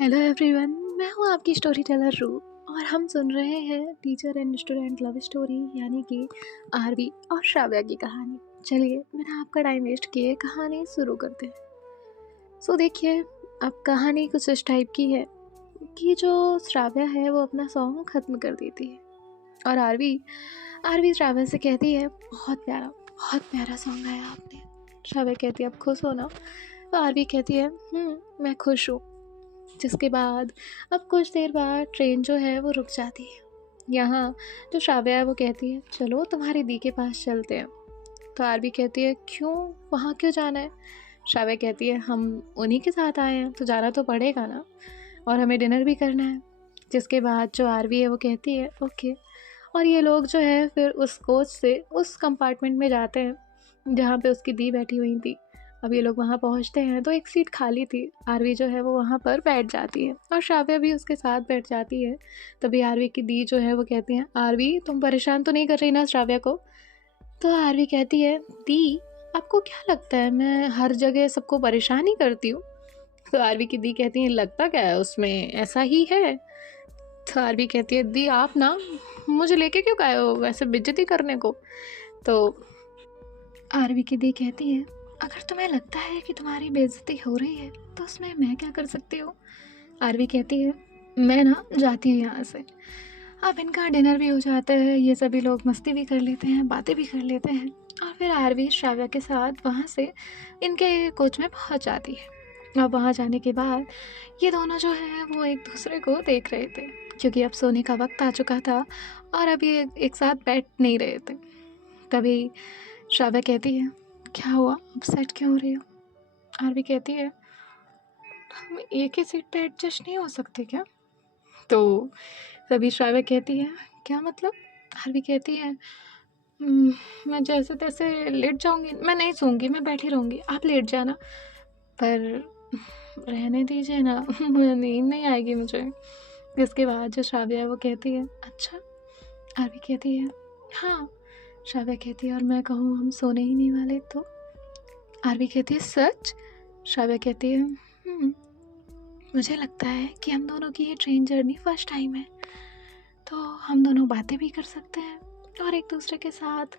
Hello everyone, मैं हूँ आपकी स्टोरी टेलर रू और हम सुन रहे हैं teacher and student love story यानी कि आरवी और श्राव्या की कहानी। चलिए बिना आपका टाइम वेस्ट किए कहानी शुरू करते हैं। देखिए, अब कहानी कुछ इस टाइप की है कि जो श्राव्या है वो अपना सॉन्ग ख़त्म कर देती है और आरवी श्राव्या से कहती है बहुत प्यारा सॉन्ग आया आपने। श्राव्या कहती है अब खुश हो ना? तो आरवी कहती है मैं खुश हूँ। जिसके बाद अब कुछ देर बाद ट्रेन जो है वो रुक जाती है। यहाँ जो श्राव्या है वो कहती है चलो तुम्हारी दी के पास चलते हैं। तो आरवी कहती है क्यों, वहाँ क्यों जाना है? श्राव्या कहती है हम उन्हीं के साथ आए हैं तो जाना तो पड़ेगा ना, और हमें डिनर भी करना है। जिसके बाद जो आरवी है वो कहती है ओके, और ये लोग जो है फिर उस कोच से उस कंपार्टमेंट में जाते हैं जहाँ पे उसकी दी बैठी हुई थी। अब ये लोग वहाँ पहुँचते हैं तो एक सीट खाली थी। आरवी जो है वो वहाँ पर बैठ जाती है और श्राव्या भी उसके साथ बैठ जाती है। तभी आरवी की दी जो है वो कहती है आरवी तुम परेशान तो नहीं कर रही ना श्राव्या को? तो आरवी कहती है दी आपको क्या लगता है मैं हर जगह सबको परेशान ही करती हूँ? तो आरवी की दी कहती है लगता क्या है उसमें, ऐसा ही है। तो आरवी कहती है दी आप ना मुझे लेके क्यों गए हो वैसे बेइज्जती करने को? तो आरवी की दी कहती है अगर तुम्हें लगता है कि तुम्हारी बेइज्जती हो रही है तो उसमें मैं क्या कर सकती हूँ? आरवी कहती है मैं ना जाती हूँ यहाँ से। अब इनका डिनर भी हो जाता है, ये सभी लोग मस्ती भी कर लेते हैं, बातें भी कर लेते हैं और फिर आरवी श्राव्या के साथ वहाँ से इनके कोच में पहुँच जाती है। अब वहाँ जाने के बाद ये दोनों जो है वो एक दूसरे को देख रहे थे क्योंकि अब सोने का वक्त आ चुका था और अब ये एक साथ बैठ नहीं रहे थे। तभी श्राव्या कहती है क्या हुआ, अपसेट क्यों हो रही हो? आरवी कहती है हम एक ही सीट पे एडजस्ट नहीं हो सकते क्या? तो तभी श्राव्या कहती है क्या मतलब? आरवी कहती है मैं जैसे तैसे लेट जाऊंगी, मैं नहीं सोऊंगी, मैं बैठी रहूंगी, आप लेट जाना। पर रहने दीजिए ना मुझे नींद नहीं आएगी मुझे। इसके बाद जो श्राव्या है वो कहती है अच्छा। आरवी कहती है हाँ। श्राव्या कहती है और मैं कहूँ हम सोने ही नहीं वाले तो? आरवी कहती है सच? श्राव्या कहती है मुझे लगता है कि हम दोनों की ये ट्रेन जर्नी फर्स्ट टाइम है तो हम दोनों बातें भी कर सकते हैं और एक दूसरे के साथ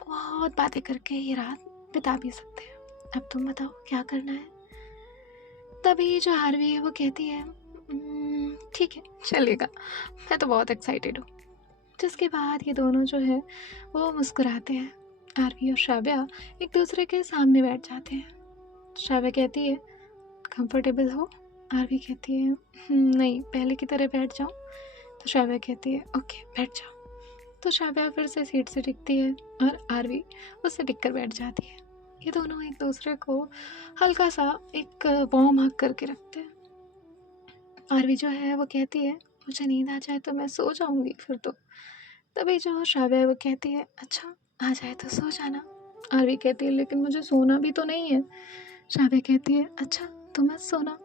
बहुत बातें करके ये रात बिता भी सकते हैं। अब तुम बताओ क्या करना है? तभी जो आरवी है वो कहती है ठीक है चलेगा, मैं तो बहुत एक्साइटेड हूँ। जिसके बाद ये दोनों जो है वो मुस्कुराते हैं। आरवी और श्राव्या एक दूसरे के सामने बैठ जाते हैं। श्राव्या कहती है कंफर्टेबल हो? आरवी कहती है नहीं, पहले की तरह बैठ जाऊँ? तो श्राव्या कहती है ओके बैठ जाओ। तो श्राव्या फिर से सीट से टिकती है और आरवी उससे टिक कर बैठ जाती है। ये दोनों एक दूसरे को हल्का सा एक वार्म हग करके रखते हैं। आरवी जो है वो कहती है मुझे नींद आ जाए तो मैं सो जाऊंगी फिर तो। तभी जो श्राव्या है वो कहती है अच्छा आ जाए तो सो जाना। आरवी कहती है लेकिन मुझे सोना भी तो नहीं है। श्राव्या कहती है अच्छा तो मत सोना।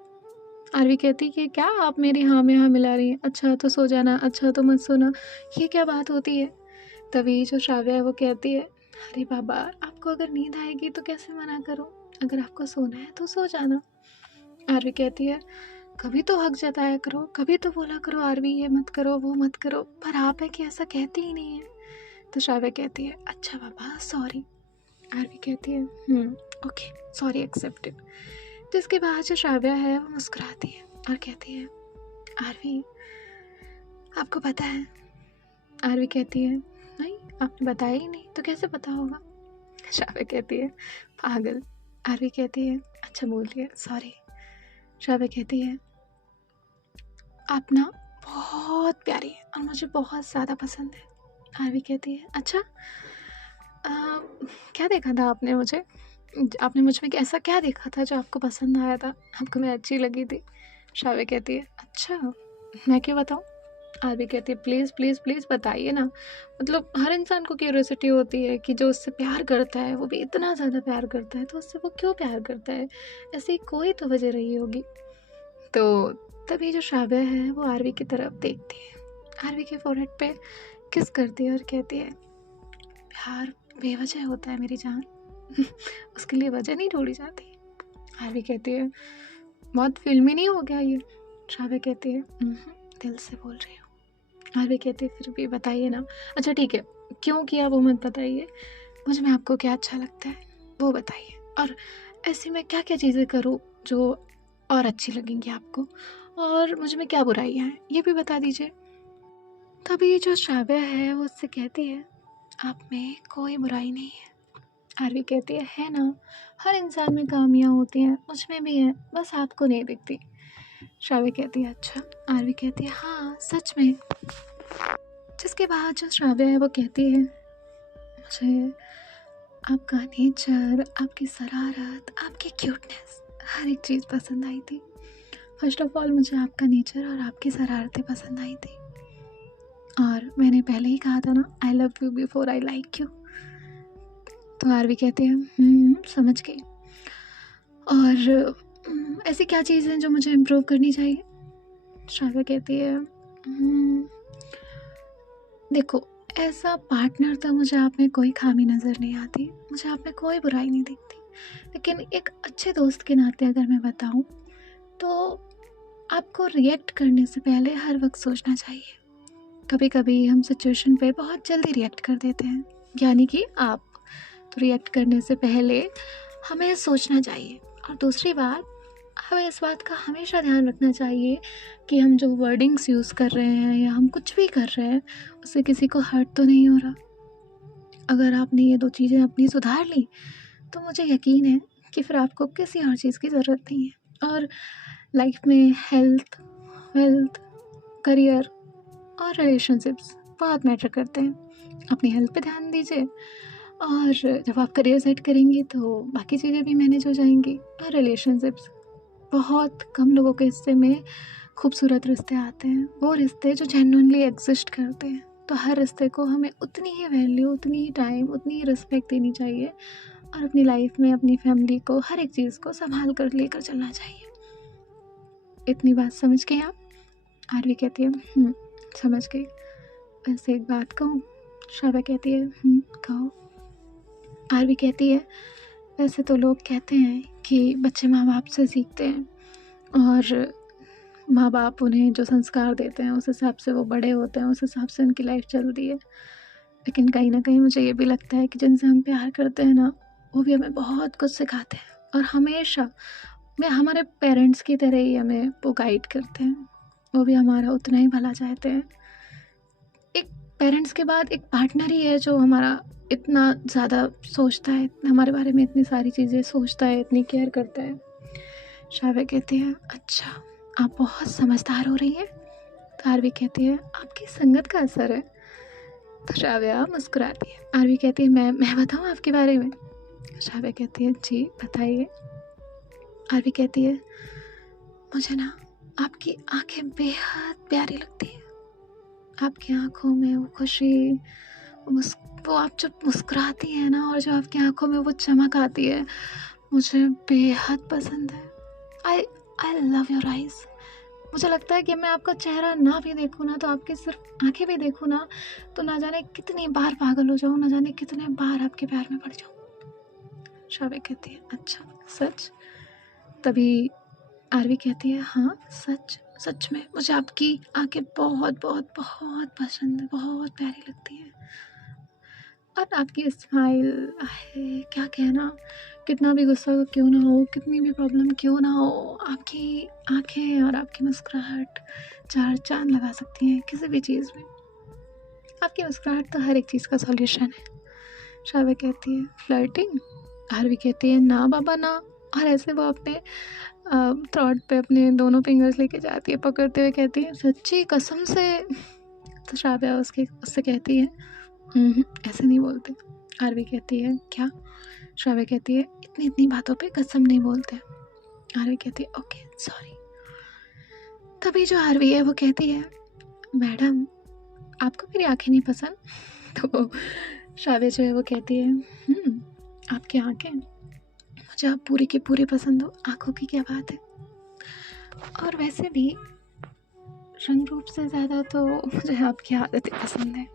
आरवी कहती है क्या आप मेरी हाँ में हाँ मिला रही हैं, अच्छा तो सो जाना, अच्छा तो मत सोना, ये क्या बात होती है? तभी जो श्राव्या है वो कहती है अरे बाबा आपको अगर नींद आएगी तो कैसे मना करूं, अगर आपको सोना है तो सो जाना। आरवी कहती है कभी तो हक जताया करो, कभी तो बोला करो आरवी ये मत करो वो मत करो, पर आप है कि ऐसा कहती ही नहीं है। तो श्राव्या कहती है अच्छा बाबा सॉरी। आरवी कहती है ओके सॉरी एक्सेप्टेड। जिसके बाद जो श्राव्या है वो मुस्कुराती है और कहती है आरवी आपको पता है? आरवी कहती है नहीं आपने बताया ही नहीं तो कैसे पता होगा? श्राव्या कहती है पागल। आरवी कहती है अच्छा बोलिए सॉरी। श्राव्या कहती है आप ना बहुत प्यारी है और मुझे बहुत ज़्यादा पसंद है। आरवी कहती है अच्छा क्या देखा था आपने मुझ में ऐसा क्या देखा था जो आपको पसंद आया था, आपको मैं अच्छी लगी थी? श्राव्या कहती है अच्छा मैं क्यों बताऊँ? आरवी कहती है प्लीज़ प्लीज़ प्लीज़ बताइए ना, मतलब हर इंसान को क्यूरियोसिटी होती है कि जो उससे प्यार करता है वो भी इतना ज़्यादा प्यार करता है तो उससे वो क्यों प्यार करता है, ऐसी कोई तो वजह रही होगी। तो तभी जो श्राव्या है वो आरवी की तरफ देखती है, आरवी के फोरहेड पे किस करती है और कहती है प्यार बेवजह होता है मेरी जान उसके लिए वजह नहीं ढूंढी जाती। आरवी कहती है बहुत फिल्मी नहीं हो गया ये? शाबे कहती है दिल से बोल रही हूँ। आरवी कहती है फिर भी बताइए ना। अच्छा ठीक है, क्यों किया वो मत बताइए, मुझे में आपको क्या अच्छा लगता है वो बताइए, और ऐसी मैं क्या क्या चीज़ें करूँ जो और अच्छी लगेंगी आपको, और मुझ में क्या बुराइयाँ हैं ये भी बता दीजिए। तभी जो शाबिया है वो उससे कहती है आप में कोई बुराई नहीं है। आरवी कहती है ना, हर इंसान में खामियाँ होती हैं, मुझ में भी है, बस आपको नहीं दिखती। शाबिया कहती है अच्छा। आरवी कहती है हाँ सच में। जिसके बाद जो शाबिया है वो कहती है मुझे आपका नेचर, आपकी शरारत, आपकी क्यूटनेस, हर एक चीज़ पसंद आई थी। फर्स्ट ऑफ ऑल मुझे आपका नेचर और आपकी शरारतें पसंद आई थी, और मैंने पहले ही कहा था ना I love you before I like you. तो आरवी कहते हैं समझ गई। और ऐसी क्या चीज़ है जो मुझे इम्प्रूव करनी चाहिए। शाबिया कहती है देखो ऐसा पार्टनर तो मुझे आप में कोई खामी नज़र नहीं आती, मुझे आप में कोई बुराई नहीं दिखती, लेकिन एक अच्छे दोस्त के नाते अगर मैं बताऊं तो आपको रिएक्ट करने से पहले हर वक्त सोचना चाहिए। कभी कभी हम सिचुएशन पे बहुत जल्दी रिएक्ट कर देते हैं, यानी कि आप, तो रिएक्ट करने से पहले हमें सोचना चाहिए। और दूसरी बात, हमें इस बात का हमेशा ध्यान रखना चाहिए कि हम जो वर्डिंग्स यूज़ कर रहे हैं या हम कुछ भी कर रहे हैं उससे किसी को हर्ट तो नहीं हो रहा। अगर आपने ये 2 चीज़ें अपनी सुधार ली तो मुझे यकीन है कि फिर आपको किसी और चीज़ की ज़रूरत नहीं है। और लाइफ में हेल्थ, वेल्थ, करियर और रिलेशनशिप्स बहुत मैटर करते हैं। अपनी हेल्थ पे ध्यान दीजिए, और जब आप करियर सेट करेंगे तो बाकी चीज़ें भी मैनेज हो जाएंगी। और रिलेशनशिप्स, बहुत कम लोगों के हिस्से में खूबसूरत रिश्ते आते हैं, वो रिश्ते जो जेन्युइनली एग्जिस्ट करते हैं। तो हर रिश्ते को हमें उतनी ही वैल्यू, उतनी ही टाइम, उतनी ही रिस्पेक्ट देनी चाहिए, और अपनी लाइफ में अपनी फैमिली को, हर एक चीज़ को संभाल कर लेकर चलना चाहिए। इतनी बात समझ गए आप। आरवी कहती है समझ गई। वैसे एक बात कहूँ। शाबिया कहती है कहो। आरवी कहती है वैसे तो लोग कहते हैं कि बच्चे माँ बाप से सीखते हैं, और माँ बाप उन्हें जो संस्कार देते हैं उस हिसाब से वो बड़े होते हैं, उस हिसाब से उनकी लाइफ चलती है। लेकिन कहीं ना कहीं मुझे ये भी लगता है कि जिनसे हम प्यार करते हैं ना, वो भी हमें बहुत कुछ सिखाते हैं, और हमेशा वे हमारे पेरेंट्स की तरह ही हमें वो गाइड करते हैं। वो भी हमारा उतना ही भला चाहते हैं। एक पेरेंट्स के बाद एक पार्टनर ही है जो हमारा इतना ज़्यादा सोचता है, हमारे बारे में इतनी सारी चीज़ें सोचता है, इतनी केयर करता है। शाबिया कहती है अच्छा आप बहुत समझदार हो रही हैं। तो आरवी कहती है आपकी संगत का असर है। तो शाबिया मुस्कुराती है। आरवी कहती है मैं बताऊँ आपके बारे में। शाबिया कहती है जी बताइए। आरवी कहती है मुझे ना आपकी आंखें बेहद प्यारी लगती है। आपकी आंखों में वो खुशी, वो आप जब मुस्कुराती हैं ना, और जो आपकी आंखों में वो चमक आती है, मुझे बेहद पसंद है। I love your eyes. मुझे लगता है कि मैं आपका चेहरा ना भी देखूँ ना, तो आपकी सिर्फ आंखें भी देखूँ ना, तो ना जाने कितनी बार पागल हो जाऊँ, ना जाने कितने बार आपके प्यार में पड़ जाऊँ। शाबिया कहती है अच्छा सच। तभी आरवी कहती है हाँ सच, सच में मुझे आपकी आंखें बहुत बहुत बहुत पसंद है, बहुत प्यारी लगती है। और आपकी स्माइल, क्या कहना, कितना भी गुस्सा क्यों ना हो, कितनी भी प्रॉब्लम क्यों ना हो, आपकी आंखें और आपकी मुस्कुराहट 4 चांद लगा सकती हैं किसी भी चीज़ में। आपकी मुस्कुराहट तो हर एक चीज़ का सॉल्यूशन है। शाबिया कहती है फ्लर्टिंग। आरवी कहती है ना बाबा ना। और ऐसे वो अपने थ्रॉट पे अपने दोनों फिंगर्स लेके जाती है, पकड़ते हुए कहती है सच्ची कसम से। तो शाबिया उससे कहती है ऐसे नहीं बोलते। आरवी कहती है क्या। शाबिया कहती है इतनी इतनी बातों पे कसम नहीं बोलते। आरवी कहती है ओके सॉरी। तभी जो आरवी है वो कहती है मैडम आपको मेरी आंखें नहीं पसंद। तो शाबिया जो है वो कहती है आपकी आंखें मुझे आप पूरी की पूरी पसंद हो, आंखों की क्या बात है। और वैसे भी रंग रूप से ज़्यादा तो मुझे आपकी आदतें पसंद है।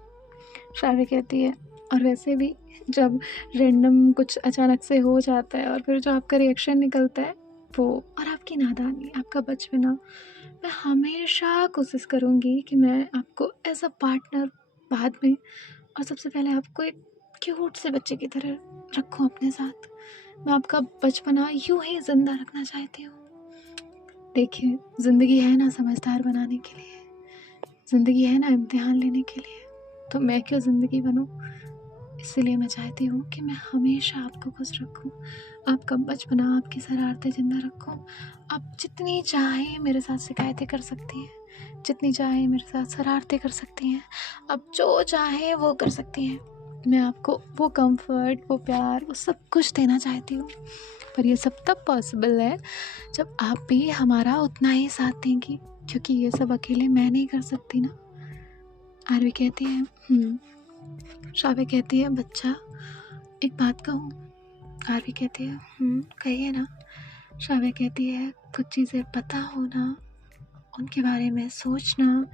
शाबिया कहती है और वैसे भी जब रैंडम कुछ अचानक से हो जाता है और फिर जो आपका रिएक्शन निकलता है वो, और आपकी नादानी, आपका बचपना, मैं हमेशा कोशिश करूँगी कि मैं आपको एज़ अ पार्टनर बाद में, और सबसे पहले आपको एक क्यूट से बच्चे की तरह रखूँ अपने साथ। मैं आपका बचपना यूँ ही ज़िंदा रखना चाहती हूँ। देखिए, ज़िंदगी है ना समझदार बनाने के लिए, ज़िंदगी है ना इम्तिहान लेने के लिए, तो मैं क्यों ज़िंदगी बनूँ? इसलिए मैं चाहती हूँ कि मैं हमेशा आपको खुश रखूँ, आपका बचपना, आपकी शरारतें ज़िंदा रखूँ। आप जितनी चाहें मेरे साथ शिकायतें कर सकती हैं, जितनी चाहें मेरे साथ शरारतें कर सकती हैं, आप जो चाहें वो कर सकती हैं। मैं आपको वो कम्फ़र्ट, वो प्यार, वो सब कुछ देना चाहती हूँ। पर ये सब तब पॉसिबल है जब आप भी हमारा उतना ही साथ देंगी, क्योंकि ये सब अकेले मैं नहीं कर सकती ना। आरवी कहती है शाबे कहती है बच्चा एक बात कहूँ। आरवी कहती है कहिए ना। शाबे कहती है कुछ चीज़ें पता होना, उनके बारे में सोचना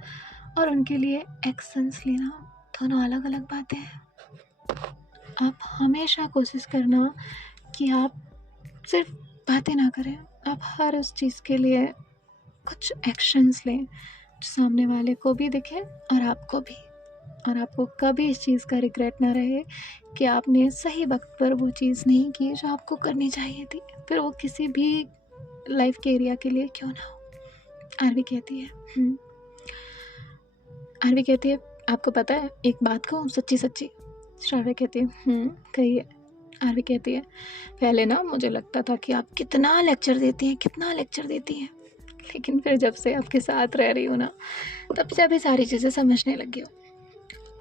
और उनके लिए एक्शंस लेना दोनों अलग अलग बातें हैं। आप हमेशा कोशिश करना कि आप सिर्फ बातें ना करें, आप हर उस चीज़ के लिए कुछ एक्शंस लें जो सामने वाले को भी दिखे और आपको भी, और आपको कभी इस चीज़ का रिग्रेट ना रहे कि आपने सही वक्त पर वो चीज़ नहीं की जो आपको करनी चाहिए थी, फिर वो किसी भी लाइफ के एरिया के लिए क्यों ना हो। आरवी कहती है आरवी कहती है आपको पता है एक बात कहूँ सच्ची सच्ची। श्राव्य कहती है कहिए। आरवी कहती है पहले ना मुझे लगता था कि आप कितना लेक्चर देती हैं, लेकिन फिर जब से आपके साथ रह रही हूँ ना, तब से अभी सारी चीज़ें समझने लगी हूँ।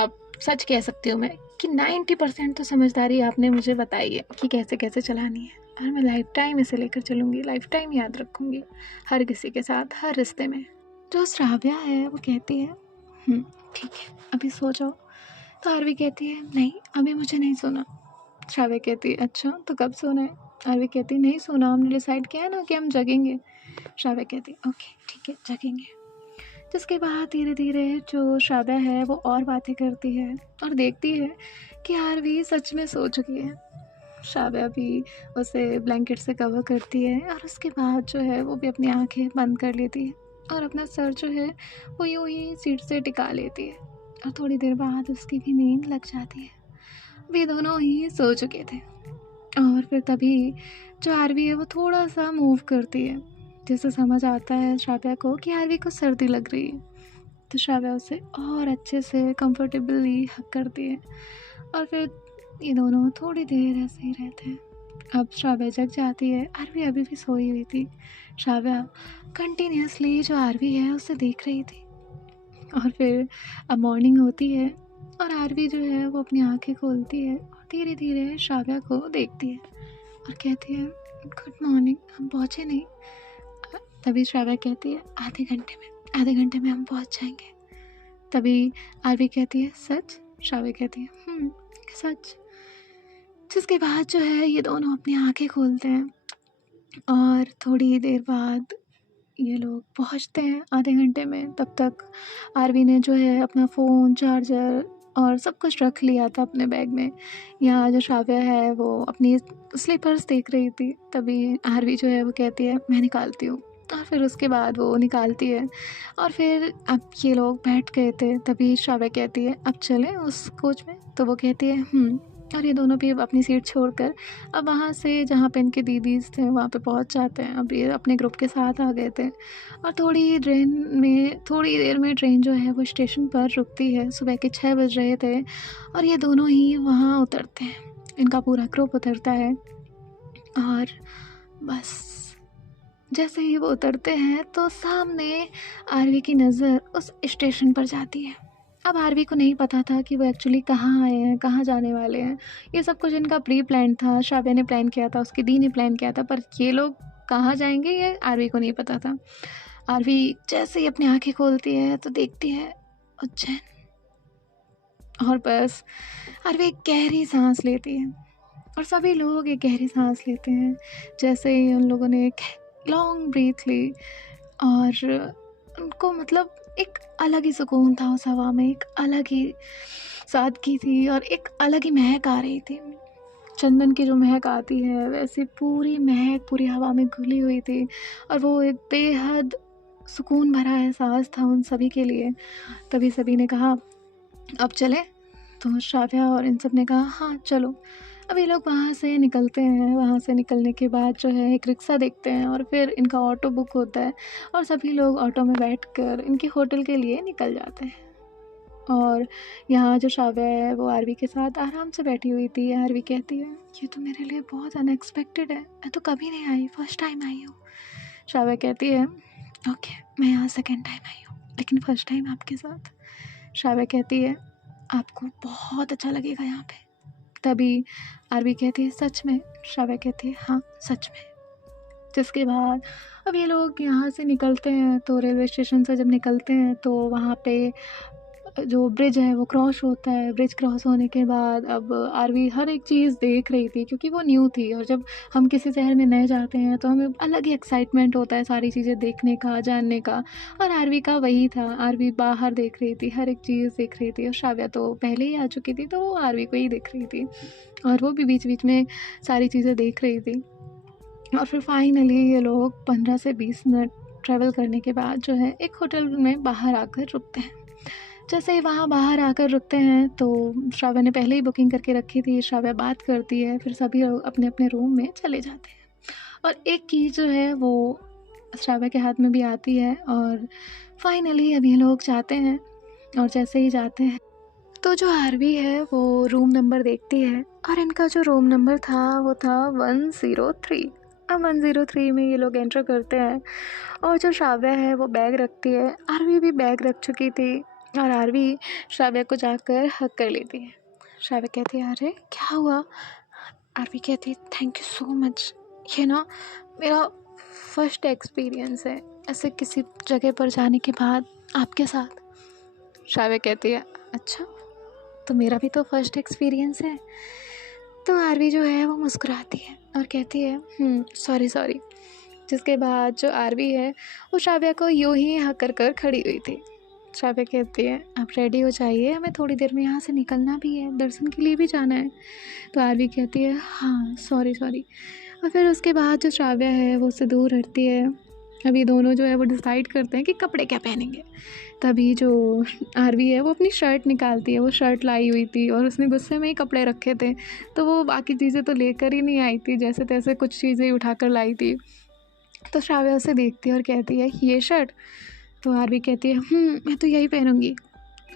अब सच कह सकती हूँ मैं कि 90% तो समझदारी आपने मुझे बताई है कि कैसे कैसे चलानी है, और मैं लाइफ टाइम इसे लेकर चलूँगी, लाइफ टाइम याद रखूँगी हर किसी के साथ, हर रिश्ते में। जो श्राव्या है वो कहती है ठीक है अभी सो जाओ। तो आरवी कहती है नहीं अभी मुझे नहीं सोना। श्राव्या कहती है अच्छा तो कब सोना है? आरवी कहती है नहीं सोना, हमने डिसाइड किया है ना कि हम जगेंगे। श्राव्या कहती है ओके ठीक है जगेंगे। जिसके बाद धीरे धीरे जो श्राव्या है वो और बातें करती है और देखती है कि आरवी सच में सो चुकी है। श्राव्या भी उसे ब्लैंकेट से कवर करती है और उसके बाद जो है वो भी अपनी आंखें बंद कर लेती है और अपना सर जो है वो यूं ही सीट से टिका लेती है, और थोड़ी देर बाद उसकी भी नींद लग जाती है। वे दोनों ही सो चुके थे और फिर तभी जो आरवी है वो थोड़ा सा मूव करती है, जैसे समझ आता है श्राव्या को कि आरवी को सर्दी लग रही है। तो श्राव्या उसे और अच्छे से कंफर्टेबली हक करती है और फिर ये दोनों थोड़ी देर ऐसे ही रहते हैं। अब श्राव्या जग जाती है, आरवी अभी भी सोई हुई थी। श्राव्या कंटिन्यूसली जो आरवी है उसे देख रही थी और फिर अब मॉर्निंग होती है और आरवी जो है वो अपनी आंखें खोलती है और धीरे धीरे श्राव्या को देखती है और कहती है गुड मॉर्निंग, हम पहुँचे नहीं। तभी श्राव्या कहती है आधे घंटे में हम पहुँच जाएंगे। तभी आरवी कहती है सच? श्राव्या कहती है सच। जिसके बाद जो है ये दोनों अपनी आंखें खोलते हैं और थोड़ी देर बाद ये लोग पहुंचते हैं आधे घंटे में। तब तक आरवी ने जो है अपना फ़ोन, चार्जर और सब कुछ रख लिया था अपने बैग में। यहाँ जो श्राव्या है वो अपनी स्लीपर्स देख रही थी। तभी आरवी जो है वो कहती है मैं निकालती हूँ, और फिर उसके बाद वो निकालती है और फिर अब ये लोग बैठ गए थे। तभी श्राव्या कहती है अब चलें उस कोच में? तो वो कहती है और ये दोनों भी अपनी सीट छोड़कर अब वहाँ से जहाँ पे इनके दीदीज़ थे वहाँ पे पहुँच जाते हैं। अब ये अपने ग्रुप के साथ आ गए थे और थोड़ी देर में ट्रेन जो है वो स्टेशन पर रुकती है। सुबह के 6 बज रहे थे और ये दोनों ही वहाँ उतरते हैं। इनका पूरा ग्रुप उतरता है और बस जैसे ही वो उतरते हैं तो सामने आरवी की नज़र उस स्टेशन पर जाती है। अब आरवी को नहीं पता था कि वो एक्चुअली कहाँ आए हैं, कहाँ जाने वाले हैं। ये सब कुछ इनका प्री प्लान था, श्राव्या ने प्लान किया था, उसकी दी ने प्लान किया था, पर ये लोग कहाँ जाएंगे ये आरवी को नहीं पता था। आरवी जैसे ही अपनी आंखें खोलती है तो देखती है उज्जैन, और बस आरवी एक गहरी सांस लेती है और सभी लोग एक गहरी सांस लेते हैं। जैसे ही उन लोगों ने एक लॉन्ग ब्रीथ ली और उनको मतलब एक अलग ही सुकून था उस हवा में, एक अलग ही सादगी थी और एक अलग ही महक आ रही थी। चंदन की जो महक आती है वैसे पूरी महक पूरी हवा में घुली हुई थी और वो एक बेहद सुकून भरा एहसास था उन सभी के लिए। तभी सभी ने कहा अब चलें? तो श्राव्या और इन सब ने कहा हाँ चलो। अब ये लोग वहाँ से निकलते हैं। वहाँ से निकलने के बाद जो है एक रिक्शा देखते हैं और फिर इनका ऑटो बुक होता है और सभी लोग ऑटो में बैठकर इनके होटल के लिए निकल जाते हैं। और यहाँ जो श्राव्या है वो आरवी के साथ आराम से बैठी हुई थी। आरवी कहती है ये तो मेरे लिए बहुत अनएक्सपेक्टेड है, मैं तो कभी नहीं आई, फर्स्ट टाइम आई हूँ। श्राव्या कहती है ओके, मैं यहाँ सेकेंड टाइम आई हूँ लेकिन फर्स्ट टाइम आपके साथ। श्राव्या कहती है आपको बहुत अच्छा लगेगा यहाँ पे। तभी आरवी कहती है सच में? श्राव्या कहती है हाँ सच में। जिसके बाद अब ये लोग यहाँ से निकलते हैं तो रेलवे स्टेशन से जब निकलते हैं तो वहाँ पे जो ब्रिज है वो क्रॉस होता है। ब्रिज क्रॉस होने के बाद अब आरवी हर एक चीज़ देख रही थी क्योंकि वो न्यू थी, और जब हम किसी शहर में नए जाते हैं तो हमें अलग ही एक्साइटमेंट होता है सारी चीज़ें देखने का, जानने का। और आरवी का वही था, आरवी बाहर देख रही थी, हर एक चीज़ देख रही थी। और श्राव्या तो पहले ही आ चुकी थी तो वो आरवी को ही देख रही थी और वो भी बीच बीच में सारी चीज़ें देख रही थी। और फिर फाइनली ये लोग 15 से 20 मिनट ट्रैवल करने के बाद जो है एक होटल में बाहर आकर रुकते हैं। जैसे ही वहाँ बाहर आकर रुकते हैं तो श्राव्या ने पहले ही बुकिंग करके रखी थी। श्राव्या बात करती है, फिर सभी लोग अपने अपने रूम में चले जाते हैं और एक की जो है वो श्राव्या के हाथ में भी आती है। और फाइनली अब ये लोग जाते हैं और जैसे ही जाते हैं तो जो आरवी है वो रूम नंबर देखती है और इनका जो रूम नंबर था वो था 103। अब 103 में ये लोग एंटर करते हैं और जो श्राव्या है वो बैग रखती है। आरवी भी बैग रख चुकी थी और आरवी श्राव्या को जाकर हग कर लेती है। श्राव्या कहती है अरे क्या हुआ? आरवी कहती है थैंक यू सो मच, ये ना मेरा फर्स्ट एक्सपीरियंस है ऐसे किसी जगह पर जाने के बाद आपके साथ। श्राव्या कहती है अच्छा, तो मेरा भी तो फर्स्ट एक्सपीरियंस है। तो आरवी जो है वो मुस्कुराती है और कहती है सॉरी। जिसके बाद जो आरवी है वो श्राव्या को यूं ही हक कर खड़ी हुई थी। श्राव्या कहती है आप रेडी हो जाइए, हमें थोड़ी देर में यहाँ से निकलना भी है, दर्शन के लिए भी जाना है। तो आरवी कहती है हाँ सॉरी। और फिर उसके बाद जो श्राव्या है वो उससे दूर हटती है। अभी दोनों जो है वो डिसाइड करते हैं कि कपड़े क्या पहनेंगे। तभी जो आरवी है वो अपनी शर्ट निकालती है। वो शर्ट लाई हुई थी और उसने गुस्से में ही कपड़े रखे थे तो वो बाकी चीज़ें तो लेकर ही नहीं आई थी, जैसे तैसे कुछ चीज़ें उठाकर लाई थी। तो श्राव्या उसे देखती है और कहती है ये शर्ट? तो आरवी कहती है मैं तो यही पहनूंगी।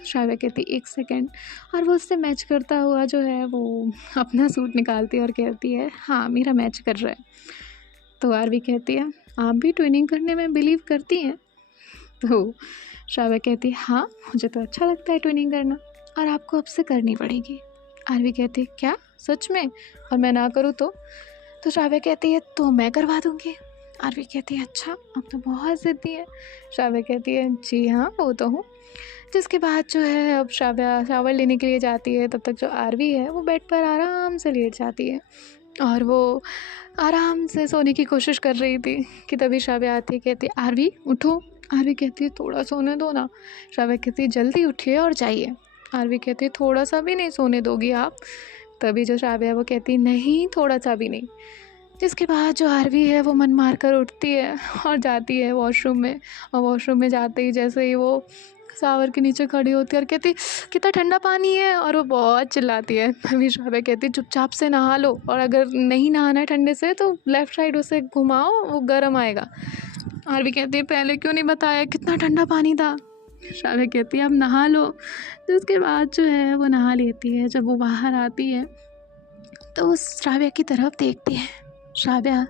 श्राव्या कहती है एक सेकेंड, और वो उससे मैच करता हुआ जो है वो अपना सूट निकालती है और कहती है हाँ मेरा मैच कर रहा है। तो आरवी कहती है आप भी ट्विनिंग करने में बिलीव करती हैं? तो श्राव्या कहती है हाँ मुझे तो अच्छा लगता है ट्विनिंग करना, और आपको अब से करनी पड़ेगी। आरवी कहती है क्या सच में? और मैं ना करूँ तो? श्राव्या कहती है तो मैं करवा दूँगी। आरवी कहती है अच्छा, अब तो बहुत ज़िद्दी है। श्राव्या कहती है जी हाँ वो तो हूँ। जिसके बाद जो है अब श्राव्या शावर लेने के लिए जाती है, तब तक जो आरवी है वो बेड पर आराम से लेट जाती है और वो आराम से सोने की कोशिश कर रही थी कि तभी श्राव्या आती है, कहती है आरवी उठो। आरवी कहती है थोड़ा सोने दो ना। श्राव्या कहती है जल्दी उठिए और जाइए। आरवी कहती है थोड़ा सा भी नहीं सोने दोगी आप? तभी जो श्राव्या वो कहती है नहीं थोड़ा सा भी नहीं। जिसके बाद जो आरवी है वो मन मार कर उठती है और जाती है वॉशरूम में, और वॉशरूम में जाते ही जैसे ही वो शावर के नीचे खड़ी होती है और कहती कितना ठंडा पानी है, और वो बहुत चिल्लाती है। तभी श्राव्या कहती है चुपचाप से नहा लो, और अगर नहीं नहाना है ठंडे से तो लेफ़्ट साइड उसे घुमाओ, वो गर्म आएगा। आरवी कहती है पहले क्यों नहीं बताया, कितना ठंडा पानी था। श्राव्या कहती है अब नहा लो। जिसके बाद जो है वो नहा लेती है। जब वो बाहर आती है तो वो श्राव्या की तरफ देखती है। श्राव्या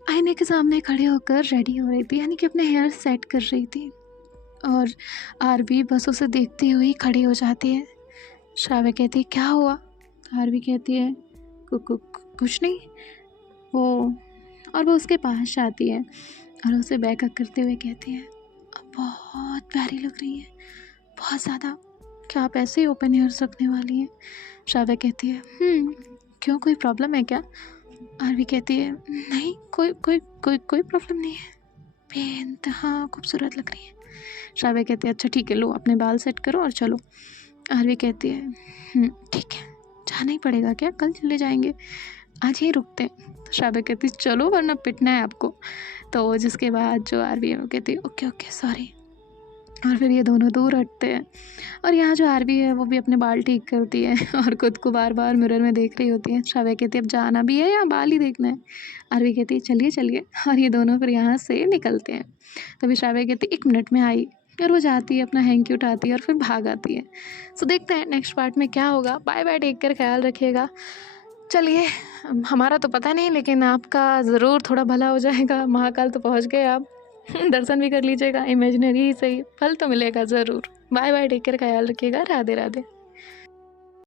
आईने के सामने खड़े होकर रेडी हो रही थी, यानी कि अपने हेयर सेट कर रही थी, और आरवी बस उसे देखती हुई खड़ी हो जाती है। श्राव्या कहती है क्या हुआ? आरवी कहती है कुछ नहीं। और वो उसके पास जाती है और उसे बैकअप करते हुए कहती है बहुत प्यारी लग रही है, बहुत ज़्यादा। क्या आप ऐसे ही ओपन ईयर्स रखने वाली हैं? श्राव्या कहती है क्यों, कोई प्रॉब्लम है क्या? आरवी कहती है नहीं, कोई प्रॉब्लम नहीं है, बेइंतहा खूबसूरत लग रही है। श्राव्या कहती है अच्छा ठीक है, लो अपने बाल सेट करो और चलो। आरवी कहती है ठीक है, जाना ही पड़ेगा क्या? कल चले जाएंगे, आज ही रुकते हैं। तो श्राव्या कहती है चलो वरना पिटना है आपको। तो जिसके बाद जो आरवी है वो कहती है ओके ओके सॉरी, और फिर ये दोनों दूर हटते हैं। और यहाँ जो आरवी है वो भी अपने बाल ठीक करती है और खुद को बार बार मिरर में देख रही होती है। श्राव्या कहती है अब जाना भी है या बाल ही देखना है? आरवी कहती है चलिए चलिए, और ये दोनों फिर यहाँ से निकलते हैं। तभी श्राव्या कहती है 1 मिनट में आई, और वो जाती है, अपना हैंकी उठाती है और फिर भाग आती है। सो देखते हैं नेक्स्ट पार्ट में क्या होगा। बाय बाय, टेक केयर, ख्याल रखिएगा। चलिए, हमारा तो पता नहीं लेकिन आपका ज़रूर थोड़ा भला हो जाएगा। महाकाल तो पहुँच गए आप। दर्शन भी कर लीजिएगा, इमेजिनरी ही सही, फल तो मिलेगा ज़रूर। बाय बाय, टेक केयर, ख्याल रखिएगा। राधे राधे।